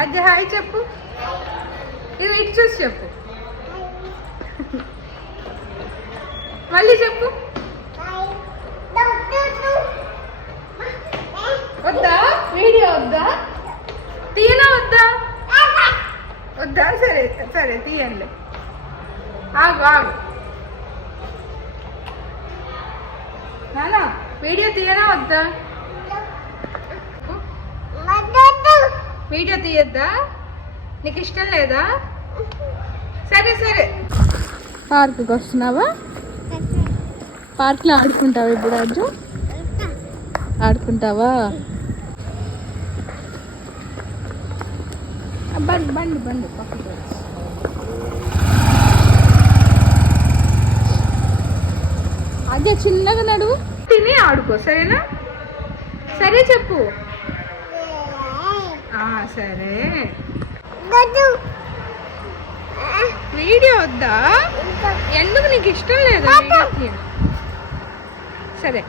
అది హాయ్ చెప్పు. ఇది ఇటు చూసి చెప్పు. మళ్ళీ చెప్పు. వద్దా వీడియో వద్దా? తీయనా వద్దా? వద్దా? సరే సరే తీయండి. ఆగు ఆగు నానా, వీడియో తీయనా వద్దా? వీడియో తీయద్దా? నీకు ఇష్టం లేదా? సరే సరే. పార్క్కి వస్తున్నావా? పార్క్లో ఆడుకుంటావా ఇప్పుడు? రాజు ఆడుకుంటావా? బండి బండి బండి పక్కకు. అదే చిన్నగా నడువు, తిని ఆడుకో సరేనా? సరే చెప్పు. సరే. వీడియో వద్దా? ఎందుకు నీకు ఇష్టం లేదా? సరే.